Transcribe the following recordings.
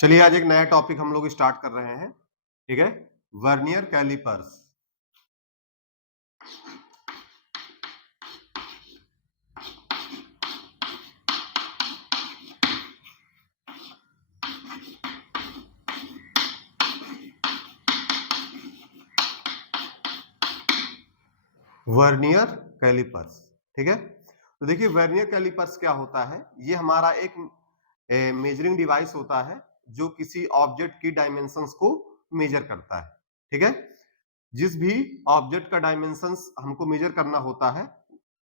चलिए आज एक नया टॉपिक हम लोग स्टार्ट कर रहे हैं, ठीक है। Vernier callipers. वर्नियर कैलिपर्स, ठीक है। तो देखिए वर्नियर कैलिपर्स क्या होता है, ये हमारा एक मेजरिंग डिवाइस होता है जो किसी ऑब्जेक्ट की डायमेंशंस को मेजर करता है, ठीक है। जिस भी ऑब्जेक्ट का डायमेंशंस हमको मेजर करना होता है,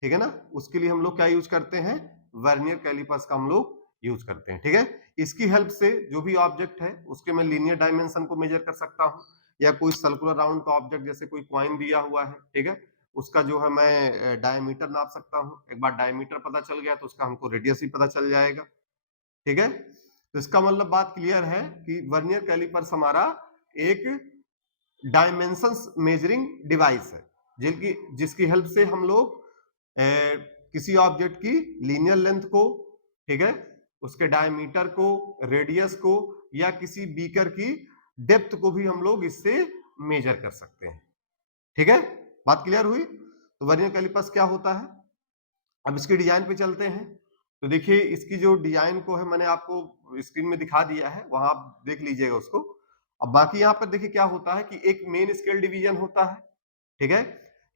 ठीक है ना, उसके लिए हम लोग क्या यूज करते हैं, वर्नियर कैलिपर्स का हम लोग यूज करते हैं, ठीक है। इसकी हेल्प से जो भी ऑब्जेक्ट है उसके मैं लीनियर डायमेंशन को मेजर कर सकता हूं, या कोई सर्कुलर राउंड का ऑब्जेक्ट जैसे कोई कॉइन दिया हुआ है, ठीक है, उसका जो है मैं डायमीटर नाप सकता हूं। एक बार डायमीटर पता चल गया तो उसका हमको रेडियस भी पता चल जाएगा, ठीक है। तो इसका मतलब बात क्लियर है कि वर्नियर कैलिपर्स हमारा एक डायमेंशंस मेजरिंग डिवाइस है, जिसकी हेल्प से हम लोग किसी ऑब्जेक्ट की लीनियर लेंथ को, ठीक है, उसके डायमीटर को, रेडियस को, या किसी बीकर की डेप्थ को भी हम लोग इससे मेजर कर सकते हैं, ठीक है। बात क्लियर हुई। तो वर्नियर कैलिपर्स क्या होता है, अब इसकी डिजाइन पे चलते हैं। तो देखिए इसकी जो डिजाइन को है मैंने आपको स्क्रीन में दिखा दिया है, वहां आप देख लीजिएगा उसको। अब बाकी यहाँ पर देखिए क्या होता है कि एक मेन स्केल डिवीजन होता है, ठीक है।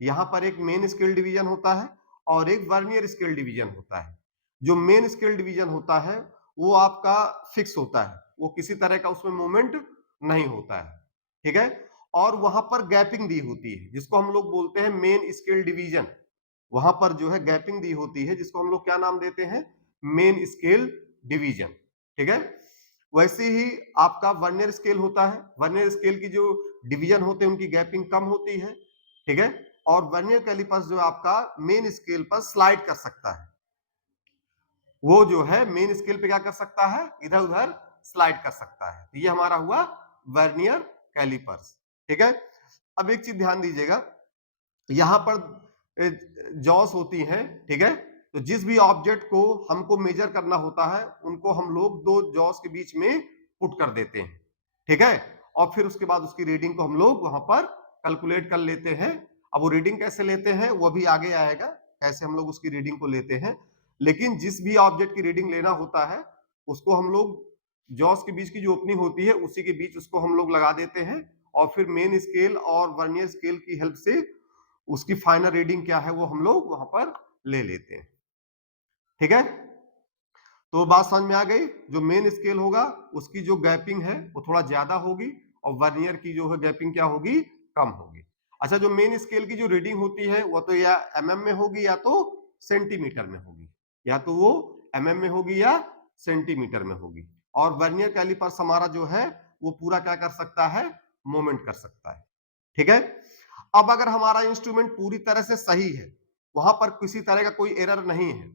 यहाँ पर एक मेन स्केल डिवीजन होता है और एक वर्नियर स्केल डिवीजन होता है। जो मेन स्केल डिवीजन होता है वो आपका फिक्स होता है, वो किसी तरह का उसमें मूवमेंट नहीं होता है, ठीक है। और वहां पर गैपिंग दी होती है जिसको हम लोग बोलते हैं मेन स्केल डिवीजन। वहां पर जो है गैपिंग दी होती है जिसको हम लोग क्या नाम देते हैं, मेन स्केल डिवीजन, ठीक है। वैसे ही आपका वर्नियर स्केल होता है, वर्नियर स्केल की जो डिवीजन होते हैं उनकी गैपिंग कम होती है, ठीक है। और वर्नियर कैलिपर्स जो आपका मेन स्केल पर स्लाइड कर सकता है, वो जो है मेन स्केल पे क्या कर सकता है, इधर उधर स्लाइड कर सकता है। तो ये हमारा हुआ वर्नियर कैलिपर्स, ठीक है। अब एक चीज ध्यान दीजिएगा, यहां पर जॉस होती हैं, ठीक है। तो जिस भी ऑब्जेक्ट को हमको मेजर करना होता है उनको हम लोग दो जॉस के बीच में पुट कर देते हैं, ठीक है। और फिर उसके बाद उसकी रीडिंग को हम लोग वहां पर कैलकुलेट कर लेते हैं। अब वो रीडिंग कैसे लेते हैं वो भी आगे आएगा, कैसे हम लोग उसकी रीडिंग को लेते हैं। लेकिन जिस भी ऑब्जेक्ट की रीडिंग लेना होता है उसको हम लोग जॉस के बीच की जो ओपनिंग होती है उसी के बीच उसको हम लोग लगा देते हैं, और फिर मेन स्केल और वर्नियर स्केल की हेल्प से उसकी फाइनल रीडिंग क्या है वो हम लोग वहां पर ले लेते हैं, ठीक है। तो बात समझ में आ गई, जो मेन स्केल होगा उसकी जो गैपिंग है वो थोड़ा ज्यादा होगी और वर्नियर की जो है गैपिंग क्या होगी, कम होगी। अच्छा, जो मेन स्केल की जो रीडिंग होती है वो तो या एमएम में होगी या तो सेंटीमीटर में होगी, या तो वो एमएम में होगी या सेंटीमीटर में होगी। और वर्नियर कैलिपर्स हमारा जो है वो पूरा क्या कर सकता है, मूवमेंट कर सकता है, ठीक है। अब अगर हमारा इंस्ट्रूमेंट पूरी तरह से सही है, वहां पर किसी तरह का कोई एरर नहीं है,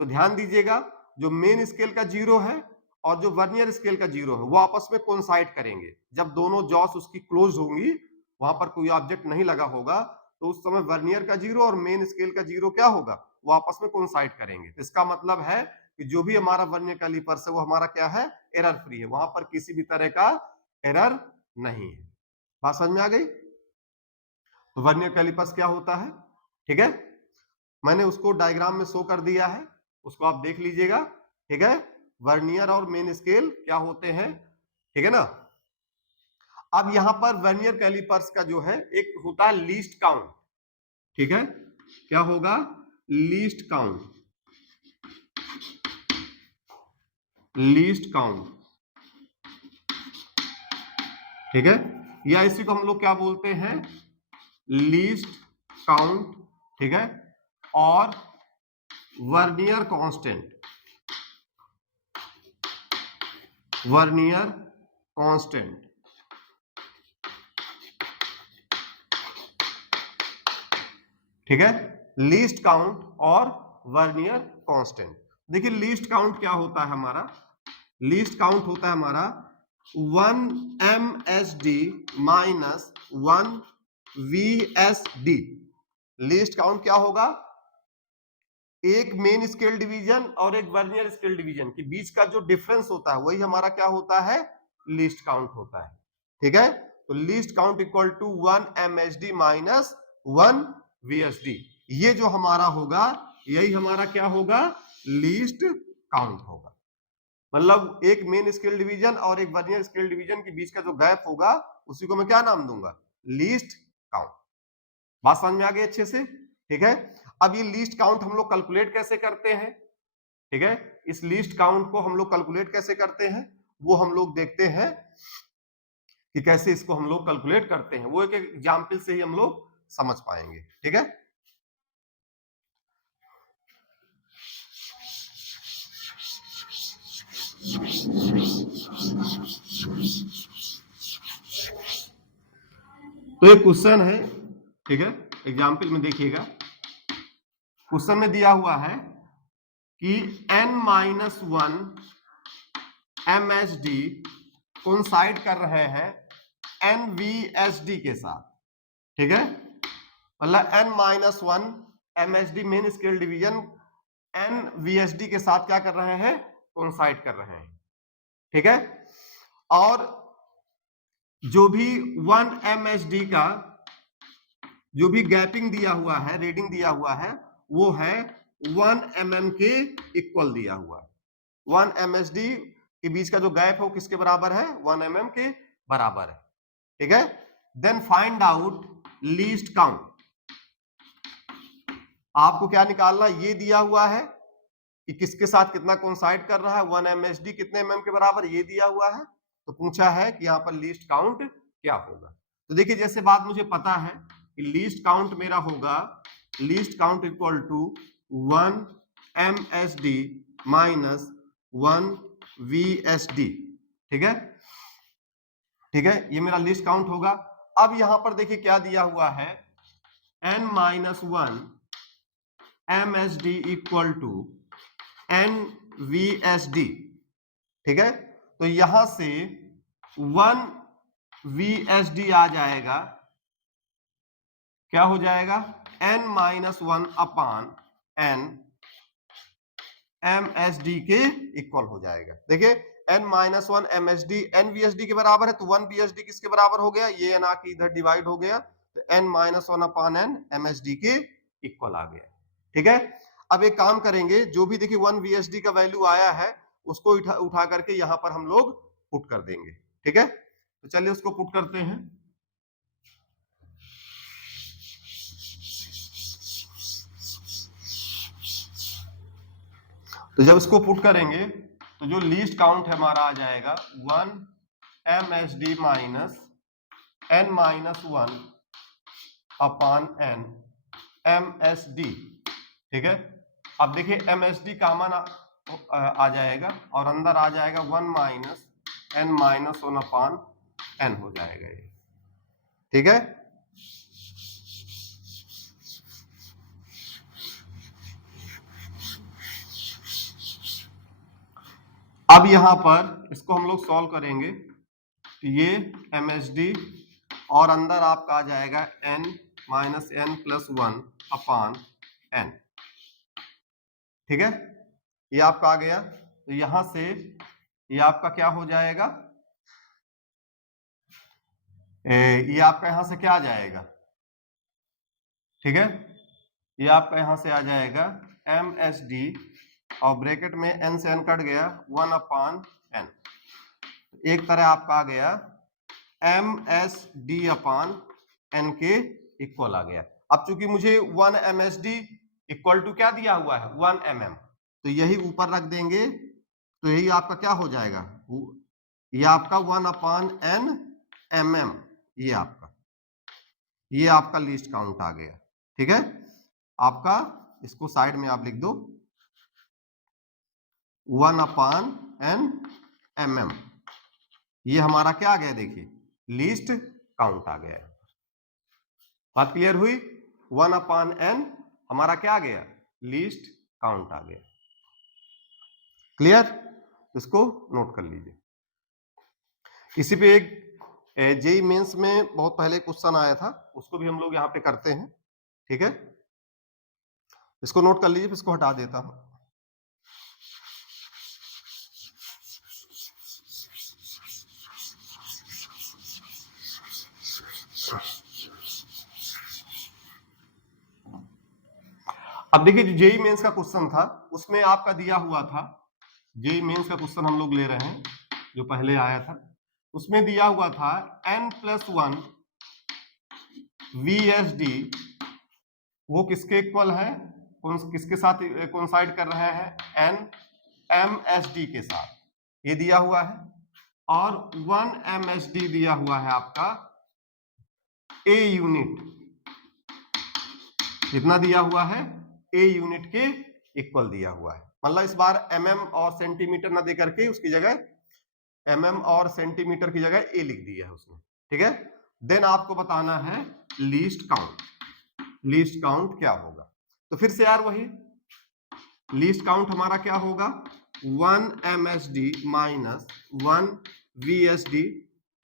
तो ध्यान दीजिएगा जो मेन स्केल का जीरो है और जो वर्नियर स्केल का जीरो है वो आपस में कोइंसाइड करेंगे। जब दोनों जॉस उसकी क्लोज होंगी, वहां पर कोई ऑब्जेक्ट नहीं लगा होगा, तो उस समय वर्नियर का जीरो और मेन स्केल का जीरो क्या होगा, वो आपस में कोइंसाइड करेंगे। तो इसका मतलब है कि जो भी हमारा वर्नियर कैलिपर्स है वो हमारा क्या है, एरर फ्री है, वहां पर किसी भी तरह का एरर नहीं है। बात समझ में आ गई। तो वर्नियर कैलिपर्स क्या होता है, ठीक है। मैंने उसको डायग्राम में शो कर दिया है, उसको आप देख लीजिएगा, ठीक है। वर्नियर और मेन स्केल क्या होते हैं, ठीक है ना। अब यहां पर वर्नियर कैलिपर्स का जो है एक होता है लीस्ट काउंट, ठीक है। क्या होगा, लीस्ट काउंट, लीस्ट काउंट, ठीक है। या इसी को हम लोग क्या बोलते हैं, लीस्ट काउंट, ठीक है। और वर्नियर कांस्टेंट, वर्नियर कांस्टेंट, ठीक है। लीस्ट काउंट और वर्नियर कांस्टेंट। देखिए लीस्ट काउंट क्या होता है हमारा, लीस्ट काउंट होता है हमारा 1 MSD minus 1 VSD। Least count क्या होगा, एक मेन स्केल डिवीजन और एक वर्नियर स्केल डिवीजन के बीच का जो डिफरेंस होता है वही हमारा क्या होता है, लीस्ट काउंट होता है। ठीक है, तो least count equal to 1 MSD minus 1 VSD, ये जो हमारा होगा यही हमारा क्या होगा, लीस्ट काउंट होगा। मतलब एक मेन स्केल डिवीजन और एक वर्नियर स्केल डिवीजन के बीच का जो गैप होगा उसी को मैं क्या नाम दूंगा, लीस्ट काउंट। बात समझ में आ गई अच्छे से? ठीक है, अब ये लीस्ट काउंट हम लोग कैलकुलेट कैसे करते हैं? ठीक है, इस लीस्ट काउंट को हम लोग कैलकुलेट कैसे करते हैं वो हम लोग देखते हैं कि कैसे इसको हम लोग कैलकुलेट करते हैं, वो एक एग्जाम्पल से ही हम लोग समझ पाएंगे। ठीक है, तो एक क्वेश्चन है, ठीक है, एग्जाम्पल में देखिएगा, क्वेश्चन में दिया हुआ है कि n-1 MSD कोइंसाइड कर रहे हैं NVSD के साथ। ठीक है, मतलब n-1 MSD main scale division NVSD के साथ क्या कर रहे हैं, कोइंसाइड कर रहे हैं। ठीक है, और जो भी 1 MSD का जो भी गैपिंग दिया हुआ है, रीडिंग दिया हुआ है, वो है 1 mm के इक्वल दिया हुआ है। 1 MSD के बीच का जो गैप है वो किसके बराबर है, 1 mm के बराबर है। ठीक है, then find out least count. आपको क्या निकालना, ये दिया हुआ है कि किसके साथ कितना कोइंसाइड कर रहा है, 1 MSD कितने mm के बराबर, ये दिया हुआ है। तो पूछा है कि यहाँ पर लीस्ट काउंट क्या होगा। तो देखिए, जैसे बात मुझे पता है कि लीस्ट काउंट मेरा होगा, least count equal to 1 MSD minus 1 VSD। ठीक है, ठीक है, ये मेरा लिस्ट काउंट होगा। अब यहां पर देखिए क्या दिया हुआ है, n-1 MSD equal to NVSD। ठीक है, तो यहां से 1 VSD आ जाएगा, क्या हो जाएगा, n-1 अपान n MSD के इक्वल हो जाएगा। देखिए n-1 MSD NVSD के बराबर है, तो 1 VSD किसके बराबर हो गया, ये ना कि इधर डिवाइड हो गया, तो n-1 अपान n MSD के इक्वल आ गया। ठीक है, अब एक काम करेंगे, जो भी देखिए 1 VSD का वैल्यू आया है उसको उठा करके यहां पर हम लोग पुट कर देंगे। ठीक है, तो चलिए उसको पुट करते हैं। तो जब इसको पुट करेंगे तो जो लीस्ट काउंट है हमारा आ जाएगा 1 MSD माइनस n-1 अपान n MSD। ठीक है, अब देखिए MSD कॉमन आ जाएगा और अंदर आ जाएगा 1 माइनस n-1 अपान n हो जाएगा ये। ठीक है, अब यहां पर इसको हम लोग सॉल्व करेंगे, तो ये MSD और अंदर आपका आ जाएगा n-n+1 अपान n। ठीक है, ये आपका आ गया, तो यहां से ये आपका क्या हो जाएगा, ये आपका यहां से क्या आ जाएगा, ठीक है, ये आपका यहां से आ जाएगा MSD और ब्रैकेट में n से n कट गया 1 अपान n, एक तरह आपका आ गया MSD अपान n के इक्वल आ गया। अब चूंकि मुझे 1 MSD इक्वल टू क्या दिया हुआ है, 1 mm, तो यही ऊपर रख देंगे, तो यही आपका क्या हो जाएगा, ये आपका 1 अपान n mm, ये आपका लिस्ट काउंट आ गया। ठीक है, आपका इसको साइड में आप लिख दो 1 अपान n mm, ये हमारा क्या आ गया, देखिए लिस्ट काउंट आ गया। बात क्लियर हुई, 1 अपान n हमारा क्या आ गया, लिस्ट काउंट आ गया। क्लियर, इसको नोट कर लीजिए। इसी पे एक जेई मेंस में बहुत पहले क्वेश्चन आया था, उसको भी हम लोग यहाँ पे करते हैं। ठीक है, इसको नोट कर लीजिए, इसको हटा देता हूं। अब देखिए जो जेई मेंस का क्वेश्चन था उसमें आपका दिया हुआ था, जेई मेंस का क्वेश्चन हम लोग ले रहे हैं जो पहले आया था, उसमें दिया हुआ था n+1 VSD वो किसके इक्वल है, किसके साथ कोइंसाइड कर रहे हैं, n MSD के साथ, ये दिया हुआ है। और 1 MSD दिया हुआ है आपका A यूनिट, कितना दिया हुआ है, A यूनिट के इक्वल दिया हुआ है। मतलब इस बार mm और सेंटीमीटर ना दे करके उसकी जगह mm और सेंटीमीटर की जगह A लिख दिया है उसने, ठीक है। देन आपको बताना है लीस्ट काउंट, लीस्ट काउंट क्या होगा। तो फिर से यार वही लीस्ट काउंट हमारा क्या होगा, 1 MSD माइनस 1 VSD,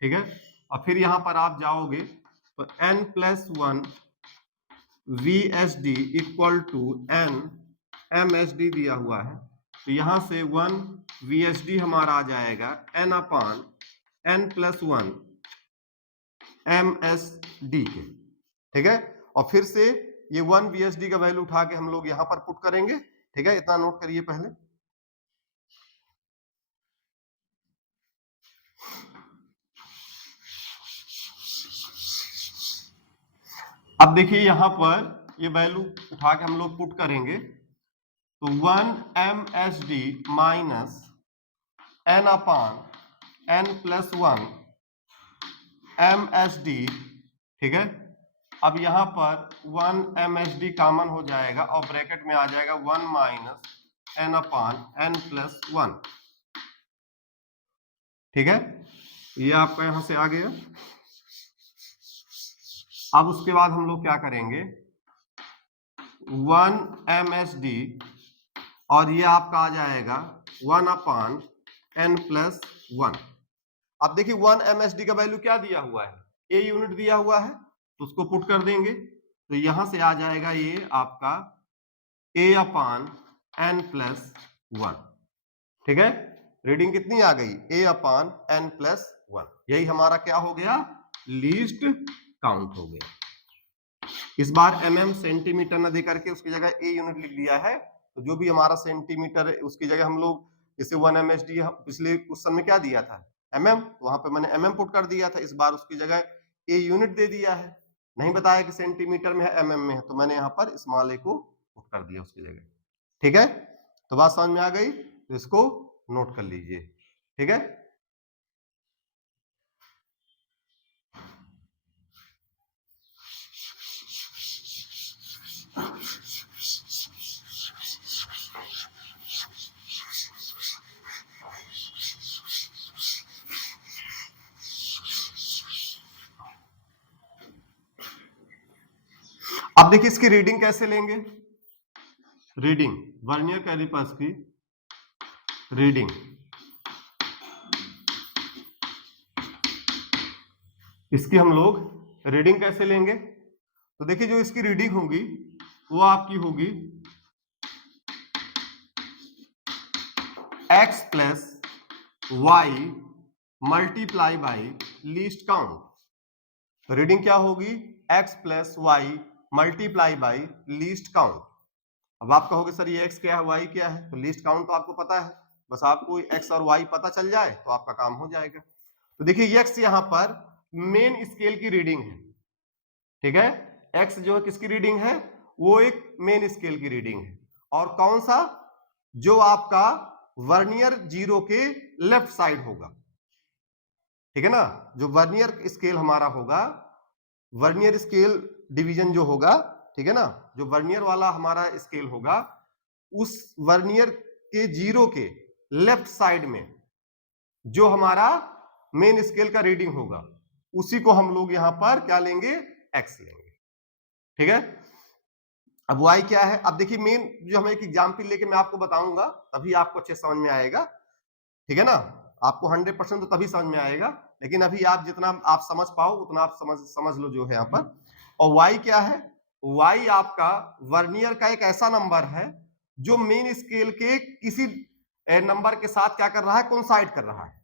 ठीक है। और फिर यहां पर आप जाओगे तो n+1 VSD equal to n MSD दिया हुआ है, तो यहां से 1 VSD हमारा आ जाएगा n/n+1 MSD के, ठीक है। और फिर से ये 1 VSD का वैल्यू उठा के हम लोग यहां पर पुट करेंगे, ठीक है। इतना नोट करिए पहले। अब देखिए यहां पर ये वैल्यू उठा के हम लोग पुट करेंगे, तो 1 MSD माइनस n/n+1 MSD, ठीक है। अब यहां पर 1 MSD कॉमन हो जाएगा और ब्रैकेट में आ जाएगा 1 माइनस n/n+1, ठीक है। ये आपका यहां से आ गया। अब उसके बाद हम लोग क्या करेंगे, 1 MSD और ये आपका आ जाएगा 1/n+1। अब देखिए 1 MSD का वैल्यू क्या दिया हुआ है, A यूनिट दिया हुआ है, तो उसको पुट कर देंगे, तो यहां से आ जाएगा ये आपका A/n+1, ठीक है। रीडिंग कितनी आ गई, A/n+1। यही हमारा क्या हो गया, लीस्ट काउंट हो गया। इस बार mm सेंटीमीटर न दे करके उसकी जगह A यूनिट लिख दिया है, तो जो भी हमारा सेंटीमीटर है उसकी जगह हम लोग जैसे 1 MSD पिछले क्वेश्चन में क्या दिया था mm, तो वहां पे मैंने mm पुट कर दिया था, इस बार उसकी जगह A यूनिट दे दिया है, नहीं बताया कि सेंटीमीटर में है mm में है, तो मैंने यहाँ पर स्मॉल a को पुट कर दिया उसकी जगह, ठीक है। तो बात समझ में आ गई, तो इसको नोट कर लीजिए, ठीक है। अब देखिए इसकी रीडिंग कैसे लेंगे, रीडिंग वर्नियर कैलिपर्स की रीडिंग, इसकी हम लोग रीडिंग कैसे लेंगे, तो देखिए जो इसकी रीडिंग होगी वो आपकी होगी x plus Y multiply by least count. Reading क्या होगी, x plus Y multiply by least count. अब आप कहोगे सर ये x क्या है, y क्या है, तो लीस्ट काउंट तो आपको पता है, बस आपको x और y पता चल जाए तो आपका काम हो जाएगा। तो देखिए x यहाँ पर मेन स्केल की रीडिंग है, ठीक है। x जो है किसकी रीडिंग है, वो एक मेन स्केल की रीडिंग है, और कौन सा, जो आपका वर्नियर जीरो के लेफ्ट साइड होगा, ठीक है ना। जो वर्नियर स्केल हमारा होगा, वर्नियर स्केल डिवीजन जो होगा, ठीक है ना, जो वर्नियर वाला हमारा स्केल होगा, उस वर्नियर के जीरो के लेफ्ट साइड में जो हमारा मेन स्केल का रीडिंग होगा, उसी को हम लोग यहां पर क्या लेंगे, x लेंगे, ठीक है। अब y क्या है, अब देखिए मेन जो हम एक एग्जाम्पल लेके मैं आपको बताऊंगा तभी आपको अच्छे समझ में आएगा, ठीक है ना। आपको 100% तो तभी समझ में आएगा, लेकिन अभी आप जितना आप समझ पाओ उतना आप समझ लो जो है यहाँ पर। और y क्या है, y आपका वर्नियर का एक ऐसा नंबर है जो मेन स्केल के किसी नंबर के साथ क्या कर रहा है, कोइंसाइड कर रहा है।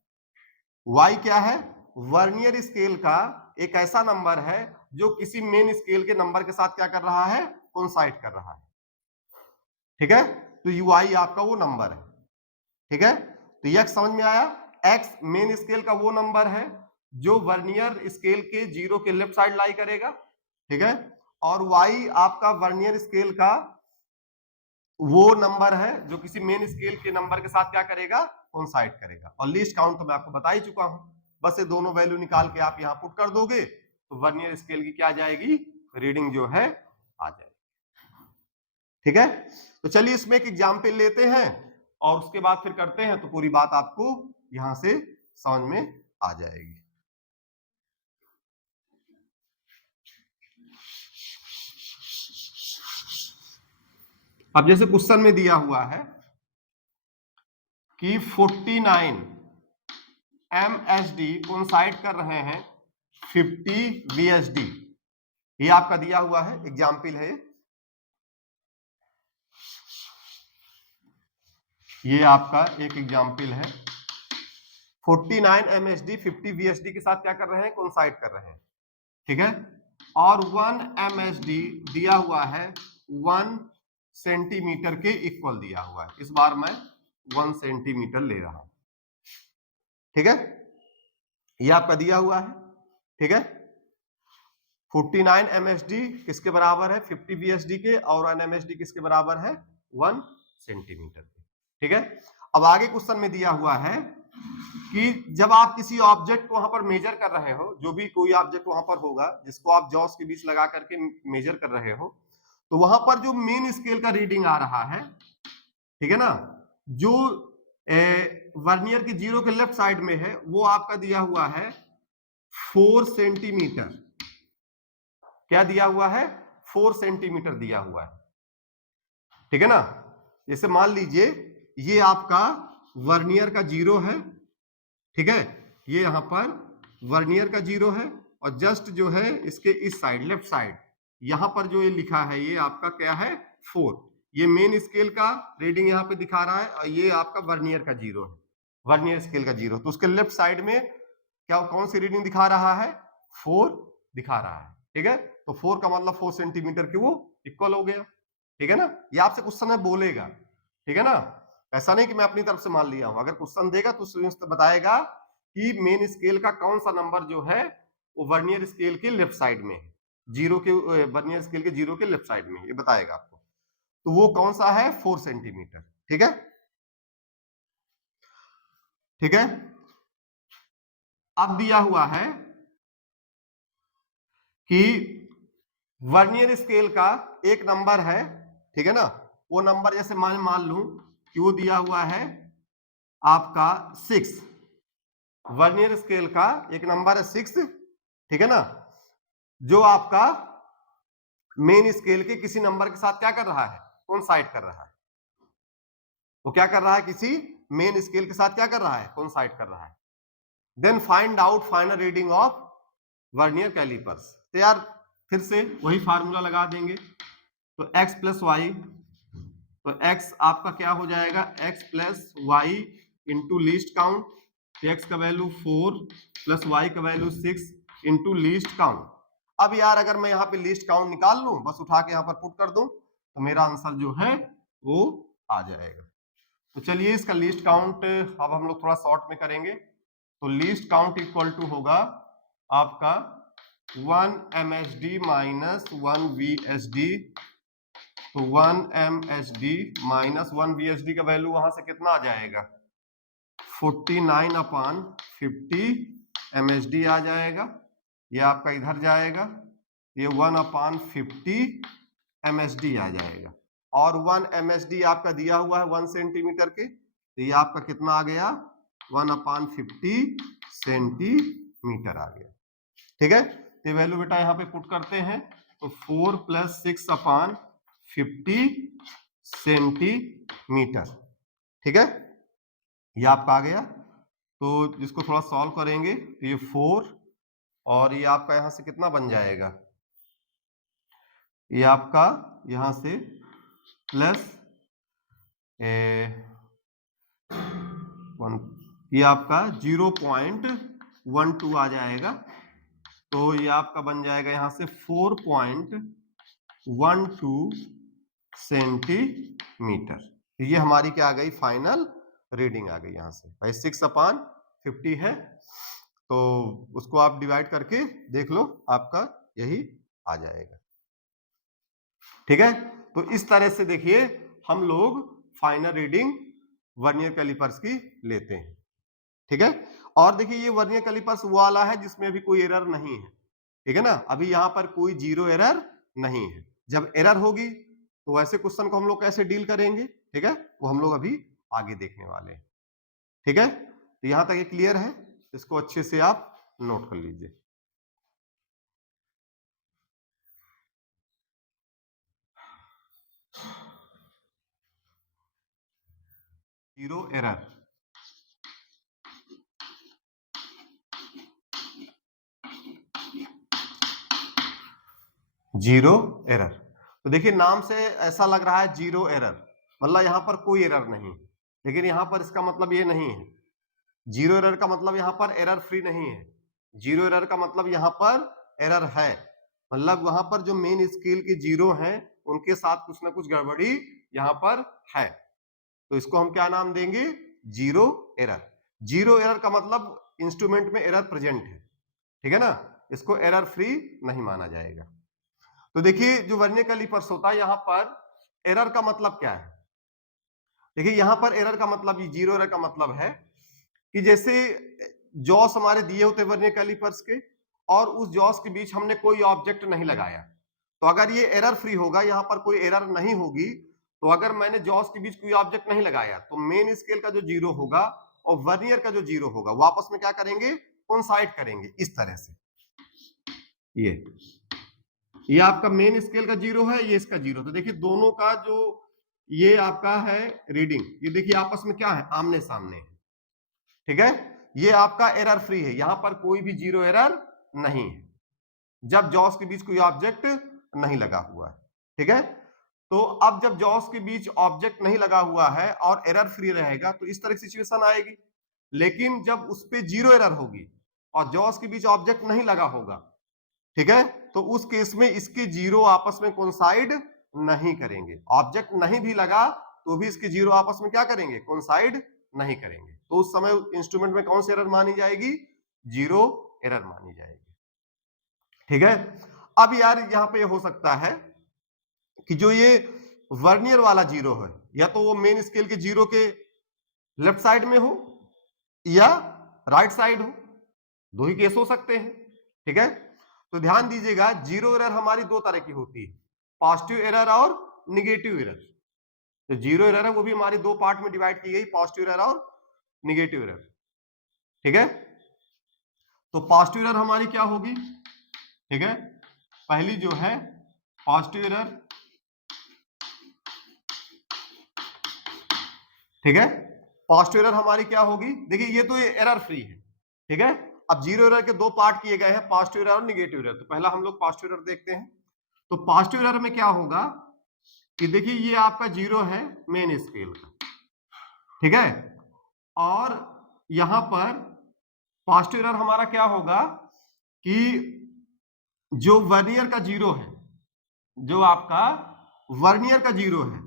y क्या है, वर्नियर स्केल का एक ऐसा नंबर है जो किसी मेन स्केल के नंबर के साथ क्या कर रहा है, कोइंसाइड कर रहा है। ठीक है, तो y आपका वो नंबर है। ठीक है, तो x समझ में आया। x मेन स्केल का वो नंबर है जो वर्नियर स्केल के जीरो के लेफ्ट साइड लाई करेगा। ठीक है, और y आपका वर्नियर स्केल का वो नंबर है जो किसी मेन स्केल के नंबर के साथ क्या करेगा, कोइंसाइड करेगा। और लीस्ट काउंट तो मैं आपको बता ही चुका हूं, बस ये दोनों वैल्यू निकाल के आप यहां पुट कर दोगे तो वर्नियर स्केल की क्या आ जाएगी, रीडिंग जो है आ जाएगी। ठीक है, तो चलिए इसमें एक एग्जाम्पल लेते हैं और उसके बाद फिर करते हैं, तो पूरी बात आपको यहां से समझ में आ जाएगी। अब जैसे क्वेश्चन में दिया हुआ है कि 49 MSD कोइंसाइड कर रहे हैं 50 VSD, ये आपका दिया हुआ है, एग्जाम्पल है ये आपका एक एग्जाम्पल है। 49 MSD 50 VSD के साथ क्या कर रहे हैं, कोइंसाइड कर रहे हैं। ठीक है, और 1 MSD दिया हुआ है 1 सेंटीमीटर के इक्वल दिया हुआ है। इस बार मैं 1 सेंटीमीटर ले रहा हूं। ठीक है, ये आपका दिया हुआ है। ठीक है, 49 MSD किसके बराबर है, 50 VSD के, और 1 MSD किसके बराबर है, 1 सेंटीमीटर के। ठीक है, अब आगे क्वेश्चन में दिया हुआ है कि जब आप किसी ऑब्जेक्ट को वहां पर मेजर कर रहे हो, जो भी कोई ऑब्जेक्ट वहां पर होगा जिसको आप जॉस के बीच लगा करके मेजर कर रहे हो, तो वहां पर जो मेन स्केल का रीडिंग आ रहा है, ठीक है ना, जो वर्नियर के जीरो के लेफ्ट साइड में है, वो आपका दिया हुआ है 4 सेंटीमीटर। क्या दिया हुआ है, 4 सेंटीमीटर दिया हुआ है। ठीक है ना, जैसे मान लीजिए ये आपका वर्नियर का जीरो है। ठीक है, ये यहां पर वर्नियर का जीरो है, और जस्ट जो है इसके इस साइड लेफ्ट साइड यहां पर जो ये लिखा है ये आपका क्या है, 4। ये मेन स्केल का रीडिंग यहां पे दिखा रहा है, और ये आपका वर्नियर का जीरो है, वर्नियर स्केल का जीरो। तो उसके लेफ्ट साइड में क्या कौन सी रीडिंग दिखा रहा है, 4 दिखा रहा है। ठीक है, तो 4 का मतलब 4 सेंटीमीटर के वो इक्वल हो गया। ठीक है ना, ये आपसे क्वेश्चन में बोलेगा। ठीक है ना, ऐसा नहीं कि मैं अपनी तरफ से मान लिया हूं। अगर क्वेश्चन देगा तो बताएगा कि मेन स्केल का कौन सा नंबर जो है वो वर्नियर स्केल के लेफ्ट साइड में है, जीरो के वर्नियर स्केल के जीरो के लेफ्ट साइड में, ये बताएगा आपको। तो वो कौन सा है, 4 सेंटीमीटर। ठीक है, ठीक है, अब दिया हुआ है कि वर्नियर स्केल का एक नंबर है। ठीक है ना, वो नंबर जैसे मान लूं कि वो दिया हुआ है आपका 6। वर्नियर स्केल का एक नंबर है 6। ठीक है ना, जो आपका मेन स्केल के किसी नंबर के साथ क्या कर रहा है, कोइंसाइड कर रहा है। वो क्या कर रहा है, किसी मेन स्केल के साथ क्या कर रहा है, कोइंसाइड कर रहा है। Then find out final reading of vernier callipers. तो यार फिर से वही फार्मूला लगा देंगे। तो x प्लस वाई, तो x आपका क्या हो जाएगा, x plus Y into least count. x का वैल्यू 4 प्लस y का वैल्यू 6 इंटू लीस्ट काउंट। अब यार अगर मैं यहाँ पे लीस्ट काउंट निकाल लूं, बस उठा के यहाँ पर पुट कर दूं, तो मेरा आंसर जो है वो आ जाएगा। तो चलिए इसका लीस्ट काउंट अब हम लोग थोड़ा शॉर्ट में करेंगे। तो लीस्ट काउंट इक्वल टू होगा आपका 1 MSD माइनस 1 VSD। तो 1 MSD माइनस 1 VSD का वैल्यू वहां से कितना आ जाएगा, 49/50 MSD आ जाएगा। ये आपका इधर जाएगा, ये 1/50 MSD आ जाएगा। और 1 MSD आपका दिया हुआ है 1 सेंटीमीटर के, तो ये आपका कितना आ गया, 1/50 सेंटीमीटर आ गया। ठीक है, तो वैल्यू बेटा यहाँ पे पुट करते हैं। तो 4 + 6/50 सेंटीमीटर। ठीक है, ये आपका आ गया। तो जिसको थोड़ा सॉल्व करेंगे तो ये 4, और ये आपका यहां से कितना बन जाएगा, ये आपका यहां से प्लस 1, ये आपका 0.12 आ जाएगा, तो ये आपका बन जाएगा यहां से 4.12 सेंटीमीटर। ये हमारी क्या आ गई, फाइनल रीडिंग आ गई यहां से। भाई 6/50 है, तो उसको आप डिवाइड करके देख लो, आपका यही आ जाएगा। ठीक है, तो इस तरह से देखिए हम लोग फाइनल रीडिंग वर्नियर कैलिपर्स की लेते हैं। ठीक है, और देखिए ये वर्नियर कैलिपर्स वो वाला है जिसमें अभी कोई एरर नहीं है। ठीक है ना, अभी यहां पर कोई जीरो एरर नहीं है। जब एरर होगी तो ऐसे क्वेश्चन को हम लोग कैसे डील करेंगे, ठीक है, वो हम लोग अभी आगे देखने वाले हैं। ठीक है, तो यहां तक ये क्लियर है, इसको अच्छे से आप नोट कर लीजिए। Zero error, zero error. तो देखिए नाम से ऐसा लग रहा है जीरो एरर, मतलब यहां पर कोई एरर नहीं, लेकिन यहां पर इसका मतलब ये नहीं है। जीरो एरर का मतलब यहां पर एरर फ्री नहीं है। जीरो एरर का मतलब यहां पर एरर है, मतलब वहां पर जो मेन स्केल के जीरो हैं उनके साथ कुछ ना कुछ गड़बड़ी यहां पर है, तो इसको हम क्या नाम देंगे, जीरो एरर। जीरो एरर का मतलब इंस्ट्रूमेंट में एरर प्रेजेंट है। ठीक है ना, इसको एरर फ्री नहीं माना जाएगा। तो देखिए जो वर्नियर कैलिपर्स होता है, यहां पर एरर का मतलब क्या है। देखिए यहां पर एरर का मतलब, ये जीरो एरर का मतलब है कि जैसे जॉस हमारे दिए होते वर्नियर कैलिपर्स के, और उस जॉस के बीच हमने कोई ऑब्जेक्ट नहीं लगाया, तो अगर ये एरर फ्री होगा, यहां पर कोई एरर नहीं होगी, तो अगर मैंने जॉस के बीच कोई ऑब्जेक्ट नहीं लगाया तो मेन स्केल का जो जीरो होगा और वर्नियर का जो जीरो होगा वो आपस में क्या करेंगे, कोइंसाइड करेंगे इस तरह से। ये आपका मेन स्केल का जीरो है, ये इसका जीरो, तो देखिए दोनों का जो ये आपका है रीडिंग, ये देखिए आपस में क्या है, आमने सामने है। ठीक है, ये आपका एरर फ्री है, यहां पर कोई भी जीरो एरर नहीं है जब जॉस के बीच कोई ऑब्जेक्ट नहीं लगा हुआ है। ठीक है, तो अब जब जॉस के बीच ऑब्जेक्ट नहीं लगा हुआ है और एरर फ्री रहेगा तो इस तरह की सिचुएशन आएगी। लेकिन जब उस पे जीरो एरर होगी और जॉस के बीच ऑब्जेक्ट नहीं लगा होगा, ठीक है, तो उस केस में इसके जीरो आपस में कोइंसाइड नहीं करेंगे। ऑब्जेक्ट नहीं भी लगा तो भी इसके जीरो आपस में क्या करेंगे, कोइंसाइड नहीं करेंगे, तो उस समय इंस्ट्रूमेंट में कौन सी एरर मानी जाएगी, जीरो एरर मानी जाएगी। ठीक है, अब यार यहां पे हो सकता है कि जो ये वर्नियर वाला जीरो है, या तो वो मेन स्केल के जीरो के लेफ्ट साइड में हो या राइट साइड हो, दो ही केस हो सकते हैं। ठीक है, तो ध्यान दीजिएगा जीरो एरर हमारी दो तरह की होती है, पॉजिटिव एरर और निगेटिव एरर। तो जीरो एरर है वो भी हमारी दो पार्ट में डिवाइड की गई, पॉजिटिव एरर और निगेटिव एरर। ठीक है, तो पॉजिटिव एरर हमारी क्या होगी, ठीक है, पहली जो है पॉजिटिव एरर, ठीक है, पॉजिटिव एरर हमारी क्या होगी, देखिए ये तो ये एरर फ्री है। ठीक है, अब जीरो एरर के दो पार्ट किए गए हैं, पॉजिटिव एरर और निगेटिव एरर। तो पहला हम लोग पॉजिटिव एरर देखते हैं। तो पॉजिटिव एरर में क्या होगा कि देखिए ये आपका जीरो है मेन स्केल का, ठीक है, और यहां पर पॉजिटिव एरर हमारा क्या होगा कि जो वर्नियर का जीरो है, जो आपका वर्नियर का जीरो है,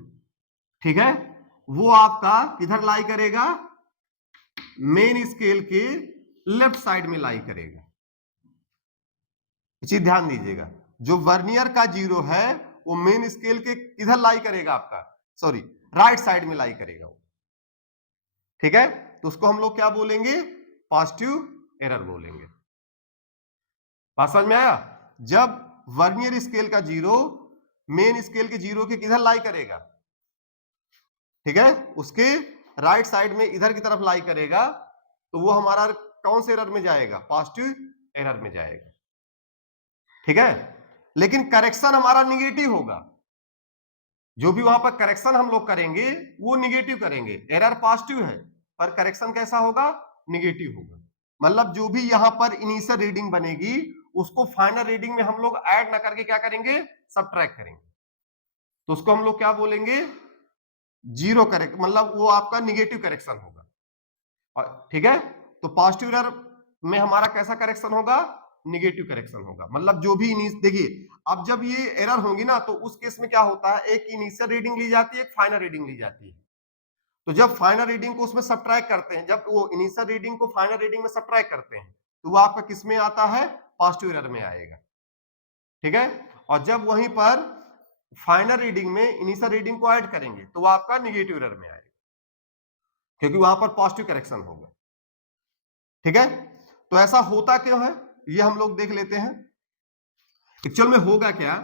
ठीक है, वो आपका किधर लाई करेगा, मेन स्केल के लेफ्ट साइड में लाई करेगा। चीज ध्यान दीजिएगा, जो वर्नियर का जीरो है वो मेन स्केल के किधर लाई करेगा, आपका सॉरी राइट साइड में लाई करेगा वो। ठीक है, तो उसको हम लोग क्या बोलेंगे, पॉजिटिव एरर बोलेंगे। बात समझ में आया, जब वर्नियर स्केल का जीरो मेन स्केल के जीरो के किधर लाई करेगा, ठीक है, उसके राइट साइड में इधर की तरफ लाई करेगा, तो वो हमारा कौन से एरर में जाएगा, पॉजिटिव एरर में जाएगा। ठीक है, लेकिन करेक्शन हमारा निगेटिव होगा, जो भी वहां पर करेक्शन हम लोग करेंगे वो निगेटिव करेंगे। एरर पॉजिटिव है पर करेक्शन कैसा होगा, निगेटिव होगा। मतलब जो भी यहां पर इनिशियल रीडिंग बनेगी उसको फाइनल रीडिंग में हम लोग ऐड ना करके क्या करेंगे, सबट्रैक्ट करेंगे, तो उसको हम लोग क्या बोलेंगे, जीरो करेक्ट, मतलब वो आपका निगेटिव करेक्शन होगा। ठीक है, तो पॉजिटिव एरर में हमारा कैसा करेक्शन होगा, निगेटिव करेक्शन होगा। मतलब जो भी देखिए, अब जब ये एरर होगी ना, तो उस केस में क्या होता है, एक इनिशियल रीडिंग ली जाती है, एक फाइनल रीडिंग ली जाती है। तो जब फाइनल रीडिंग को उसमें सबट्रैक्ट करते हैं, जब वो इनिशियल रीडिंग को फाइनल रीडिंग में सबट्रैक्ट करते हैं, तो वो आपका किस में आता है, पॉजिटिव एरर में आएगा। ठीक है, और जब वहीं पर फाइनल रीडिंग में इनिशियल रीडिंग को ऐड करेंगे, तो वो आपका निगेटिव एरर में आएगा, क्योंकि वहां पर पॉजिटिव करेक्शन होगा। ठीक है, तो ऐसा होता क्यों है, ये हम लोग देख लेते हैं। एक्चुअल में होगा क्या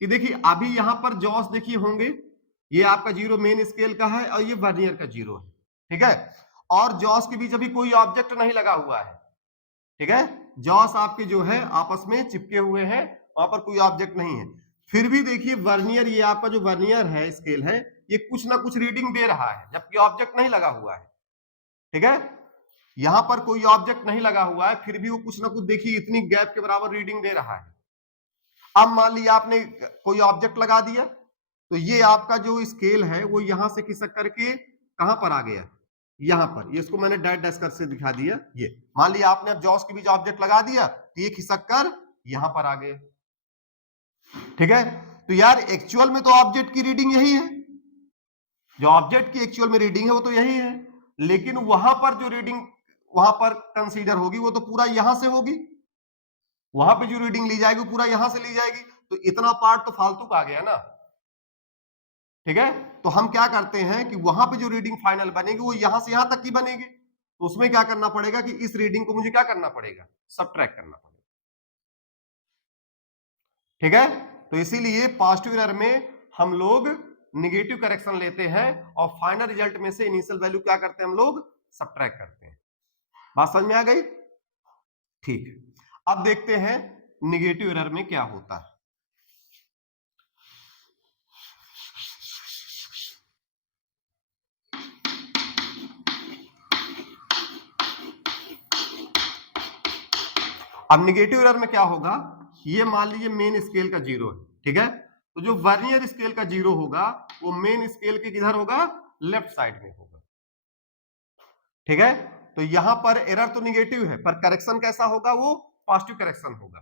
कि देखिए, अभी यहां पर जॉस देखिए होंगे, ये आपका जीरो मेन स्केल का है और ये वर्नियर का जीरो है। ठीक है, और जॉस के बीच अभी कोई ऑब्जेक्ट नहीं लगा हुआ है। ठीक है, जॉस आपके जो है आपस में चिपके हुए हैं, वहां पर कोई ऑब्जेक्ट नहीं है। फिर भी देखिए वर्नियर, ये आपका जो वर्नियर है स्केल है, ये कुछ ना कुछ रीडिंग दे रहा है, जबकि ऑब्जेक्ट नहीं लगा हुआ है। ठीक है, यहां पर कोई ऑब्जेक्ट नहीं लगा हुआ है, फिर भी वो कुछ ना कुछ देखिए इतनी गैप के बराबर रीडिंग दे रहा है। अब मान लिया आपने कोई ऑब्जेक्ट लगा दिया, तो ये आपका जो स्केल है वो यहां से खिसक करके कहां पर आ गया, यहां पर। ये इसको मैंने डैश डैश कर से दिखा दिया। ये मान लिया आपने अब जॉस के बीच ऑब्जेक्ट लगा दिया, तो ये खिसक कर यहां पर आ गया। ठीक है, तो यार एक्चुअल में तो ऑब्जेक्ट की रीडिंग यही है, जो ऑब्जेक्ट की एक्चुअल में रीडिंग है वो तो यही है, लेकिन वहां पर जो रीडिंग वहां पर कंसीडर होगी वो तो पूरा यहां से होगी, वहां पे जो रीडिंग ली जाएगी पूरा यहां से ली जाएगी, तो इतना पार्ट तो फालतू का आ गया ना। ठीक है, तो हम क्या करते हैं कि वहां पे जो रीडिंग फाइनल बनेगी वो यहां से यहां तक की बनेगी, तो उसमें क्या करना पड़ेगा कि इस रीडिंग को मुझे क्या करना पड़ेगा, सबट्रैक्ट करना पड़ेगा। ठीक है, तो इसीलिए पॉजिटिव एरर में हम लोग निगेटिव करेक्शन लेते हैं और फाइनल रिजल्ट में से इनिशियल वैल्यू क्या करते हैं, हम लोग सबट्रैक्ट करते हैं। बात समझ में आ गई? ठीक है, अब देखते हैं निगेटिव एरर में क्या होता है। अब निगेटिव एरर में क्या होगा, ये मान लीजिए मेन स्केल का जीरो है। ठीक है, तो जो वर्नियर स्केल का जीरो होगा वो मेन स्केल के किधर होगा, लेफ्ट साइड में होगा। ठीक है, तो यहां पर एरर तो निगेटिव है, पर करेक्शन कैसा होगा, वो पॉजिटिव करेक्शन होगा।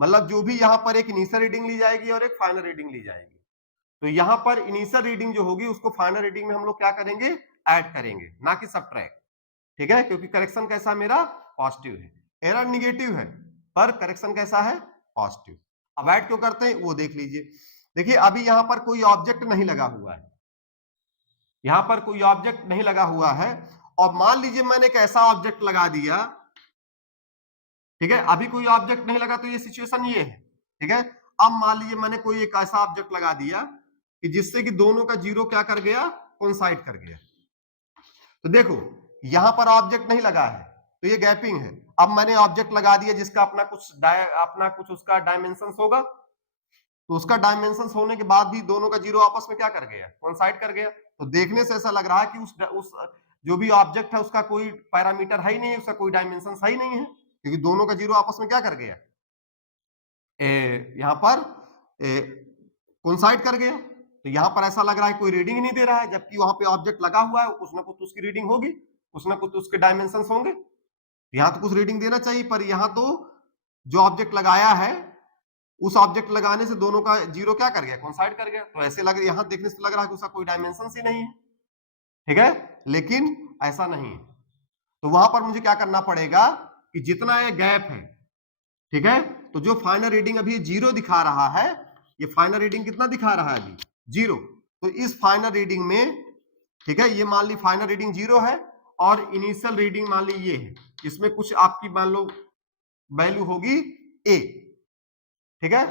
मतलब जो भी यहां पर एक इनिशियल रीडिंग ली जाएगी और एक फाइनल रीडिंग ली जाएगी, तो यहां पर इनिशियल रीडिंग जो होगी उसको फाइनल रीडिंग में हम लोग क्या करेंगे, ऐड करेंगे, ना कि सबट्रैक्ट। ठीक है, क्योंकि करेक्शन कैसा मेरा, पॉजिटिव है। एरर निगेटिव है पर करेक्शन कैसा है, पॉजिटिव। अब ऐड क्यों करते हैं वो देख लीजिए। देखिए अभी यहां पर कोई ऑब्जेक्ट नहीं लगा हुआ है, यहां पर कोई ऑब्जेक्ट नहीं लगा हुआ है, और मान लीजिए मैंने एक ऐसा ऑब्जेक्ट लगा दिया। ठीक है, अभी कोई ऑब्जेक्ट नहीं लगा तो ये सिचुएशन ये है। ठीक है, अब मान लीजिए मैंने कोई एक ऐसा ऑब्जेक्ट लगा दिया कि जिससे कि दोनों का जीरो क्या कर गया, कोइंसाइड कर गया। तो देखो यहां पर ऑब्जेक्ट नहीं लगा है तो ये गैपिंग है। अब मैंने ऑब्जेक्ट लगा दिया जिसका अपना कुछ उसका डायमेंशन होगा, तो उसका डायमेंशन होने के बाद भी दोनों का जीरो आपस में क्या कर गया, कोइंसाइड कर गया। तो देखने से ऐसा लग रहा है कि उस जो भी ऑब्जेक्ट है उसका कोई पैरामीटर है ही नहीं, उसका कोई डायमेंशन सही नहीं है, क्योंकि दोनों का जीरो आपस में क्या कर गया, यहां पर कोइंसाइड कर गया। तो यहां पर ऐसा लग रहा है कोई रीडिंग नहीं दे रहा है, जबकि वहां पे ऑब्जेक्ट लगा हुआ है, कुछ ना कुछ उसकी रीडिंग होगी, कुछ ना कुछ उसके डायमेंशन होंगे, यहां तो कुछ रीडिंग देना चाहिए। पर यहां तो जो ऑब्जेक्ट लगाया है उस ऑब्जेक्ट लगाने से दोनों का जीरो क्या कर गया, कोइंसाइड कर गया। तो ऐसे लग यहां देखने से लग रहा है कि उसका कोई डायमेंशन ही नहीं है। ठीक है, लेकिन ऐसा नहीं है। तो वहां पर मुझे क्या करना पड़ेगा कि जितना ये गैप है, ठीक है, तो जो फाइनल रीडिंग अभी जीरो दिखा रहा है, ये फाइनल रीडिंग कितना दिखा रहा है अभी, जीरो। तो इस फाइनल रीडिंग में, ठीक है, ये मान ली फाइनल रीडिंग जीरो है और इनिशियल रीडिंग मान ली ये है, इसमें कुछ आपकी मान लो वैल्यू होगी ए। ठीक है,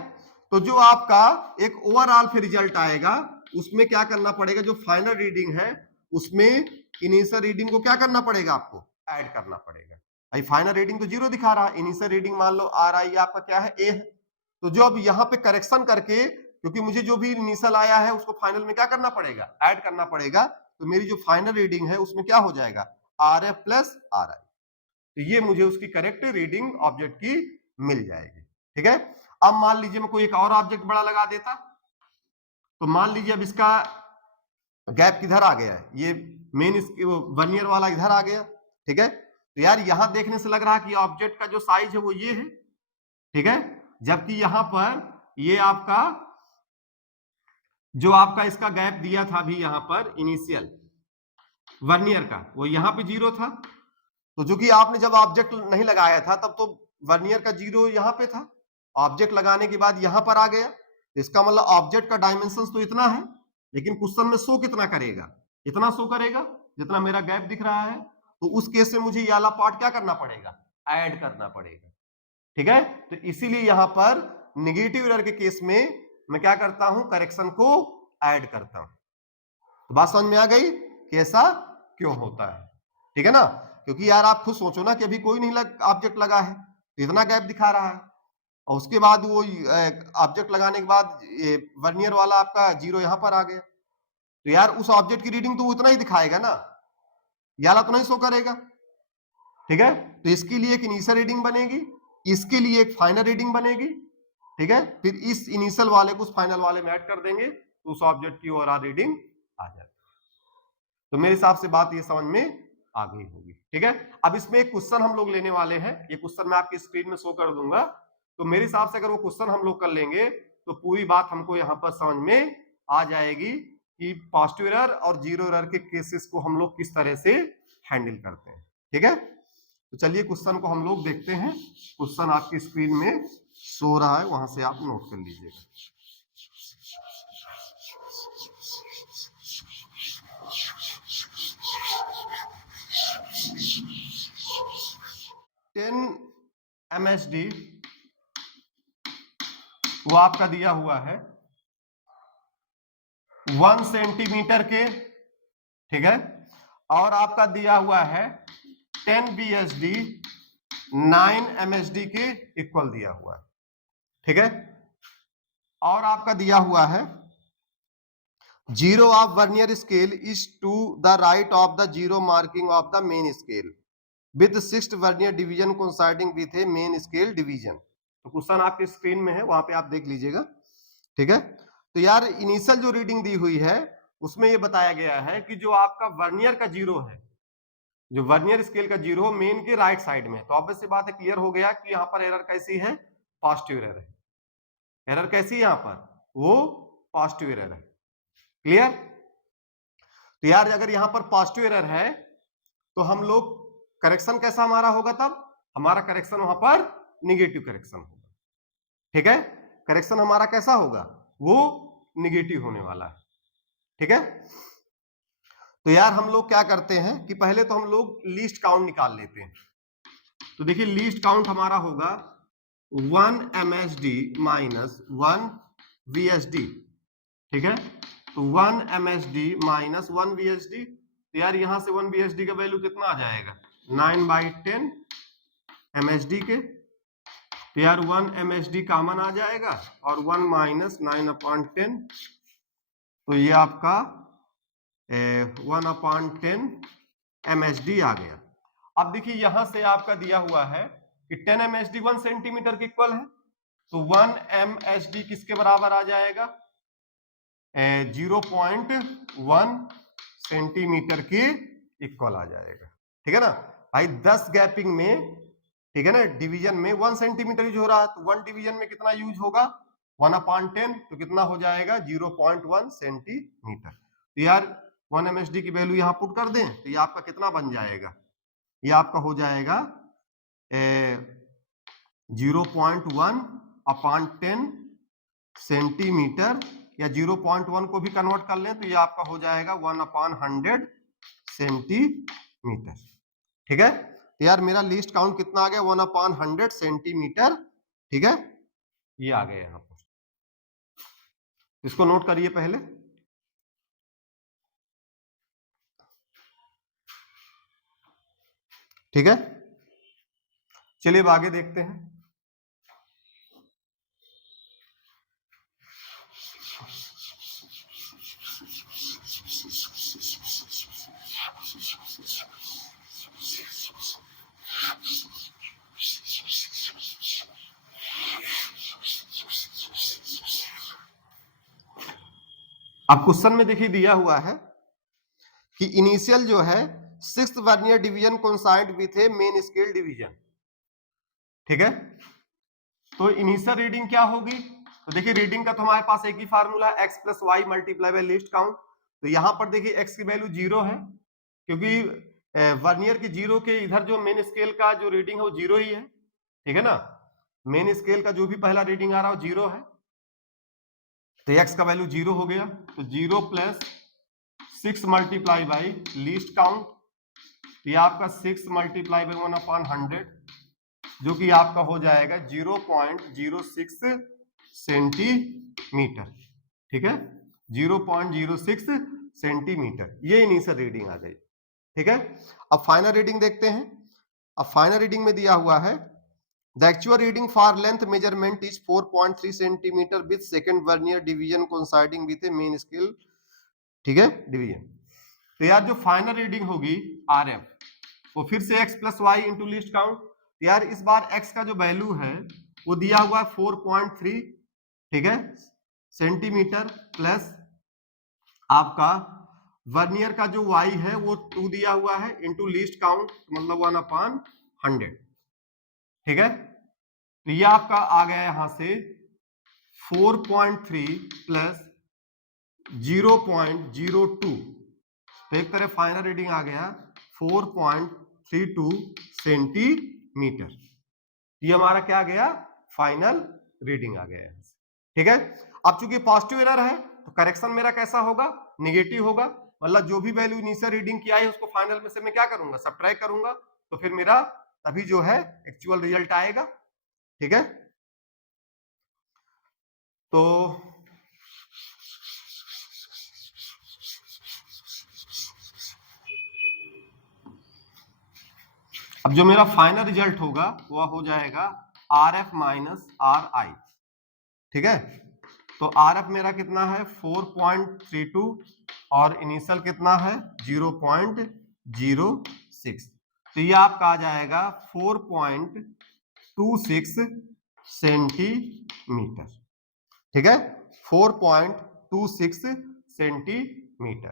तो जो आपका एक ओवरऑल फिर रिजल्ट आएगा उसमें क्या करना पड़ेगा, जो फाइनल रीडिंग है उसमें इनिशियल रीडिंग को क्या करना पड़ेगा, आपको ऐड करना पड़ेगा। अभी फाइनल रीडिंग तो जीरो दिखा रहा है, इनिशियल रीडिंग मान लो आ रहा है आपका क्या है, ए है। तो जो अब यहाँ पे करेक्शन करके, क्योंकि मुझे जो भी इनिशियल आया है उसको फाइनल में क्या करना पड़ेगा, ऐड करना पड़ेगा। तो मेरी जो फाइनल रीडिंग है उसमें क्या हो जाएगा, आर एफ प्लस आर आई। तो ये मुझे उसकी करेक्ट रीडिंग ऑब्जेक्ट की मिल जाएगी। ठीक है। अब मान लीजिए मैं कोई एक और ऑब्जेक्ट बड़ा लगा देता, तो मान लीजिए अब इसका गैप किधर आ गया है, ये मेन वर्नियर वाला इधर आ गया, ठीक है। तो यार यहां देखने से लग रहा है कि ऑब्जेक्ट का जो साइज है वो ये है, ठीक है, जबकि यहां पर ये आपका जो आपका इसका गैप दिया था अभी यहां पर इनिशियल वर्नियर का, वो यहां पे 0 था। तो जो कि आपने जब ऑब्जेक्ट नहीं लगाया था तब तो वर्नियर का 0 यहां पे था, ऑब्जेक्ट लगाने के बाद यहां पर आ गया, तो इसका मतलब ऑब्जेक्ट का डायमेंशन तो इतना है, लेकिन क्वेश्चन में शो कितना करेगा, इतना शो करेगा जितना मेरा गैप दिख रहा है। तो उस केस में मुझे ये वाला पार्ट क्या करना पड़ेगा, ऐड करना पड़ेगा, ठीक है। तो इसीलिए यहां पर निगेटिव एरर के केस में मैं क्या करता हूं, करेक्शन को ऐड करता हूं। तो बात समझ में आ गई कि ऐसा क्यों होता है, ठीक है ना। क्योंकि यार आप खुद सोचो ना कि अभी कोई नहीं ऑब्जेक्ट लगा है, इतना गैप दिखा रहा है, और उसके बाद वो ऑब्जेक्ट लगाने के बाद वर्नियर वाला आपका 0 यहां पर आ गया, तो यार उस ऑब्जेक्ट की रीडिंग तो वो उतना ही दिखाएगा ना, याला तो नहीं शो करेगा, ठीक है। तो इसके लिए एक इनिशियल रीडिंग बनेगी, इसके लिए एक फाइनल रीडिंग बनेगी, ठीक है। फिर इस इनिशियल वाले को उस फाइनल वाले में ऐड कर देंगे तो उस ऑब्जेक्ट की ओवरऑल रीडिंग आ जाएगी। तो मेरे हिसाब से बात ये समझ में आ गई होगी, ठीक है। अब इसमें एक क्वेश्चन हम लोग लेने वाले हैं, ये क्वेश्चन मैं आपकी स्क्रीन में शो कर दूंगा। तो मेरे हिसाब से अगर वो क्वेश्चन हम लोग कर लेंगे तो पूरी बात हमको यहाँ पर समझ में आ जाएगी कि पॉजिटिव एरर और जीरो एरर के केसेस को हम लोग किस तरह से हैंडल करते हैं, ठीक है। तो चलिए क्वेश्चन को हम लोग देखते हैं। क्वेश्चन आपकी स्क्रीन में शो रहा है, वहां से आप नोट कर लीजिएगा। MSD वो आपका दिया हुआ है 1 सेंटीमीटर के, ठीक है, और आपका दिया हुआ है 10 BSD 9 MSD के इक्वल दिया हुआ है, ठीक है। और आपका दिया हुआ है 0 of vernier scale is to the right of the 0 marking of the main scale with 6th vernier division coinciding with a main scale division. तो क्वेश्चन आपके स्क्रीन में है, वहां पे आप देख लीजिएगा, ठीक है। तो यार इनिशियल जो रीडिंग दी हुई है उसमें ये बताया गया है कि जो आपका वर्नियर का 0 है, जो वर्नियर स्केल का 0 मेन के राइट साइड में, तो ऑब्वियस सी बात है, क्लियर हो गया कि यहाँ पर एरर कैसी है, पॉजिटिव एरर है। एरर कैसी है यहाँ पर, वो पॉजिटिव एरर है, क्लियर। तो यार अगर यहाँ पर पॉजिटिव एरर है तो हम लोग करेक्शन कैसा हमारा होगा, तब हमारा करेक्शन वहां पर निगेटिव करेक्शन होगा, ठीक है। करेक्शन हमारा कैसा होगा, वो निगेटिव होने वाला है, ठीक है। तो यार हम लोग क्या करते हैं कि पहले तो हम लोग लीस्ट काउंट निकाल लेते हैं। तो देखिए लीस्ट काउंट हमारा होगा 1 MSD माइनस 1 VSD, ठीक है। तो 1 MSD माइनस 1 VSD, तो यार यहां से 1 VSD का वैल्यू कितना आ जाएगा, 9/10 MSD के। तो यार 1 MSD कॉमन आ जाएगा और 1 माइनस 9/10, तो ये आपका 1/10 MSD आ गया। अब देखिए यहां से आपका दिया हुआ है कि 10 MSD 1 सेंटीमीटर के इक्वल है, तो 1 MSD किसके बराबर आ जाएगा, 0.1 सेंटीमीटर के इक्वल आ जाएगा, ठीक है ना भाई। 10 गैपिंग में, ठीक है ना, डिवीजन में 1 सेंटीमीटर यूज हो रहा है, तो 1 डिवीजन में कितना यूज होगा, 1/10, तो कितना हो जाएगा 0.1 सेंटीमीटर। तो यार 1 MSD की वैल्यू यहां पुट कर दें तो ये आपका कितना बन जाएगा, ये आपका हो जाएगा 0.1/10 सेंटीमीटर, या 0.1 को भी कन्वर्ट कर लें तो ये आपका हो जाएगा 1/100 सेंटीमीटर, ठीक है। तो यार मेरा लिस्ट काउंट कितना आ गया, 1/100 सेंटीमीटर, ठीक है, ये आ गया यहां पर। इसको नोट करिए पहले, ठीक है। चलिए अब आगे देखते हैं। अब क्वेश्चन में देखिए दिया हुआ है कि इनिशियल जो है 6th vernier division coincide with A main scale division, ठीक है। तो इनिशियल रीडिंग क्या होगी, तो देखिए रीडिंग का तो हमारे पास एक ही formula x plus Y multiply by least count. तो यहां पर देखिए x की वैल्यू 0 है, क्योंकि वर्नियर के 0 के इधर जो मेन स्केल का जो रीडिंग है वो 0 ही है, ठीक है ना। मेन स्केल का जो भी पहला रीडिंग आ रहा है वो 0 है, तो x का वैल्यू 0 हो गया। तो 0 plus 6 multiply by least count, ये आपका 6 मल्टीप्लाई बाई 1/100, जो कि आपका हो जाएगा 0.06 सेंटीमीटर, ठीक है, 0.06 सेंटीमीटर। ये इनिशियल रीडिंग आ गई, ठीक है। अब फाइनल रीडिंग देखते हैं। अब फाइनल रीडिंग में दिया हुआ है the actual reading for length measurement is 4.3 centimetre with second vernier division coinciding with a main scale, ठीक है, डिवीजन। तो यार जो फाइनल रीडिंग होगी RF, वो फिर से x plus Y into least count. यार इस बार x का जो वैल्यू है वो दिया हुआ है 4.3, ठीक है, सेंटीमीटर, प्लस आपका वर्नियर का जो y है वो 2 दिया हुआ है इंटू लीस्ट काउंट, मतलब 1/100, ठीक है। तो ये आपका आ गया यहां से 4.3 प्लस 0.02, तो एक तरह फाइनल रीडिंग आ गया 4.32 सेंटीमीटर। ये हमारा क्या आ गया, फाइनल रीडिंग आ गया, ठीक है। अब चूंकि पॉजिटिव एरर है तो करेक्शन मेरा कैसा होगा, निगेटिव होगा, मतलब जो भी वैल्यू इनिशियल रीडिंग की आई उसको फाइनल में से मैं क्या करूंगा, सबट्रैक्ट करूंगा, तो फिर मेरा तभी जो है एक्चुअल रिजल्ट आएगा, ठीक है। तो अब जो मेरा फाइनल रिजल्ट होगा वह हो जाएगा RF माइनस RI, ठीक है। तो RF मेरा कितना है 4.32 और इनिशियल कितना है 0.06, तो ये आपका आ जाएगा 4.26 सेंटीमीटर, ठीक है, 4.26 सेंटीमीटर।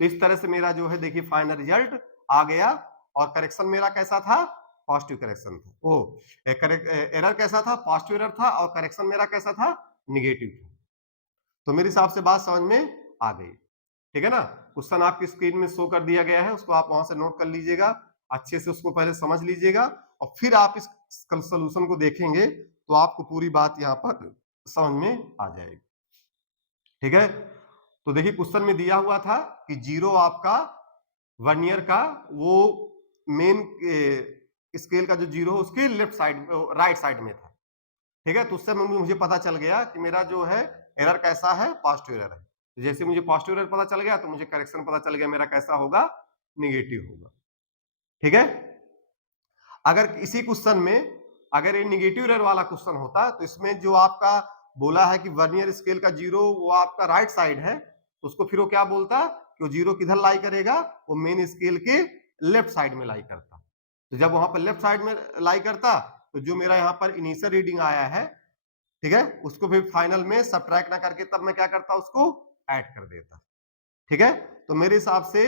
तो इस तरह से मेरा जो है देखिए फाइनल रिजल्ट आ गया, और करेक्शन मेरा कैसा था, पॉजिटिव करेक्शन था, ओ एरर कैसा था, पॉजिटिव एरर था, और करेक्शन मेरा कैसा था, निगेटिव था। तो मेरे हिसाब से बात समझ में आ गई, ठीक है ना। क्वेश्चन आपकी स्क्रीन में शो कर दिया गया है, उसको आप वहां से नोट कर लीजिएगा, अच्छे से उसको पहले समझ लीजिएगा, और फिर आप इस सोल्यूशन को देखेंगे तो आपको पूरी बात यहाँ पर समझ में आ जाएगी, ठीक है। तो देखिए क्वेश्चन में दिया हुआ था कि 0 आपका वर्नियर का वो मेन स्केल का जो 0 है उसके लेफ्ट साइड, राइट साइड में था, ठीक है। तो उससे मुझे पता चल गया कि मेरा जो है एरर कैसा है, पॉजिटिव एरर है। तो जैसे मुझे पॉजिटिव एरर पता चल गया तो मुझे करेक्शन पता चल गया मेरा कैसा होगा, निगेटिव होगा, ठीक है। अगर इसी क्वेश्चन में अगर ये निगेटिव एरर वाला क्वेश्चन होता तो इसमें जो आपका बोला है कि वर्नियर स्केल का 0 वो आपका राइट साइड है, तो उसको फिर वो क्या बोलता कि वो 0 किधर लाई करेगा, वो मेन स्केल के लेफ्ट साइड में लाई करता। तो जब वहां पर लेफ्ट साइड में लाई करता तो जो मेरा यहाँ पर इनिशियल रीडिंग आया है, ठीक है, उसको फिर फाइनल में सबट्रैक्ट ना करके तब मैं क्या करता, उसको ऐड कर देता, ठीक है। तो मेरे हिसाब से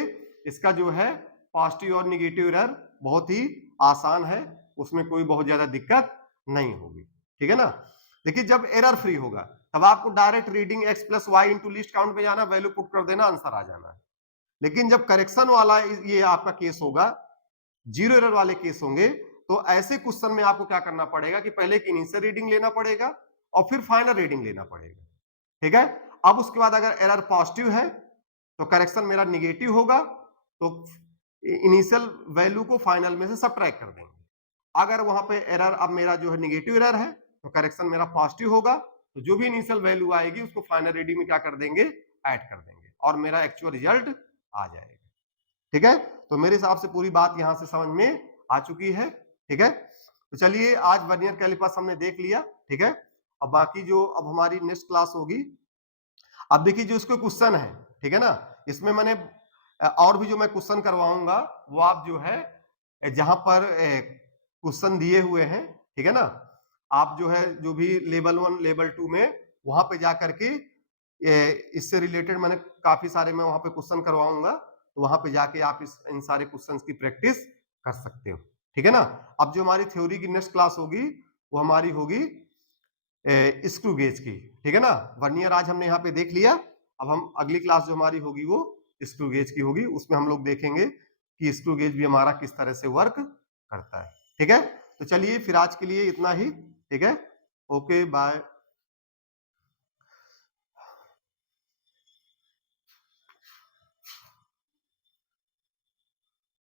इसका जो है पॉजिटिव और निगेटिव एरर बहुत ही आसान है, उसमें कोई बहुत ज्यादा दिक्कत नहीं होगी, ठीक है ना। देखिए जब एरर फ्री होगा तब आपको direct reading x plus Y into least count पे जाना, वैल्यू पुट कर देना, आंसर आ जाना है। लेकिन जब करेक्शन वाला ये आपका केस होगा, 0 एरर वाले केस होंगे, तो ऐसे क्वेश्चन में आपको क्या करना पड़ेगा कि पहले एक इनिशियल रीडिंग लेना पड़ेगा और फिर फाइनल रीडिंग लेना पड़ेगा, ठीक है। अब उसके बाद अगर एरर पॉजिटिव है तो करेक्शन मेरा निगेटिव होगा, तो इनिशियल वैल्यू को फाइनल में से सबट्रैक्ट कर देंगे। अगर वहां पे एरर अब मेरा जो है निगेटिव एरर है तो करेक्शन मेरा पॉजिटिव होगा, तो जो भी इनिशियल वैल्यू आएगी उसको फाइनल रीडिंग में क्या कर देंगे, ऐड कर देंगे, और मेरा एक्चुअल रिजल्ट आ जाएगा, ठीक है। तो मेरे हिसाब से पूरी बात यहां से समझ में आ चुकी है, ठीक है। तो चलिए आज वर्नियर कैलिपर्स हमने देख लिया, ठीक है। अब बाकी जो अब हमारी नेक्स्ट क्लास होगी, अब देखिए जो इसको क्वेश्चन है, ठीक है ना, इसमें मैंने और भी जो मैं क्वेश्चन करवाऊंगा वो आप जो है जहां पर क्वेश्चन दिए हुए हैं, ठीक है ना, आप जो है जो भी लेवल 1 लेवल 2 में वहां पे जाकर के इससे रिलेटेड मैंने काफी सारे मैं वहां पे क्वेश्चन करवाऊंगा, तो वहां पे जाके आप इन सारे क्वेश्चंस की प्रैक्टिस कर सकते हो, ठीक है ना। अब जो हमारी थ्योरी की नेक्स्ट क्लास होगी वो हमारी होगी स्क्रू गेज की, ठीक है ना। वर्नियर आज हमने यहाँ पे देख लिया, अब हम अगली क्लास जो हमारी होगी वो स्क्रू गेज की होगी, उसमें हम लोग देखेंगे कि स्क्रू गेज भी हमारा किस तरह से वर्क करता है, ठीक है। तो चलिए फिर आज के लिए इतना ही, ठीक है। Okay bye.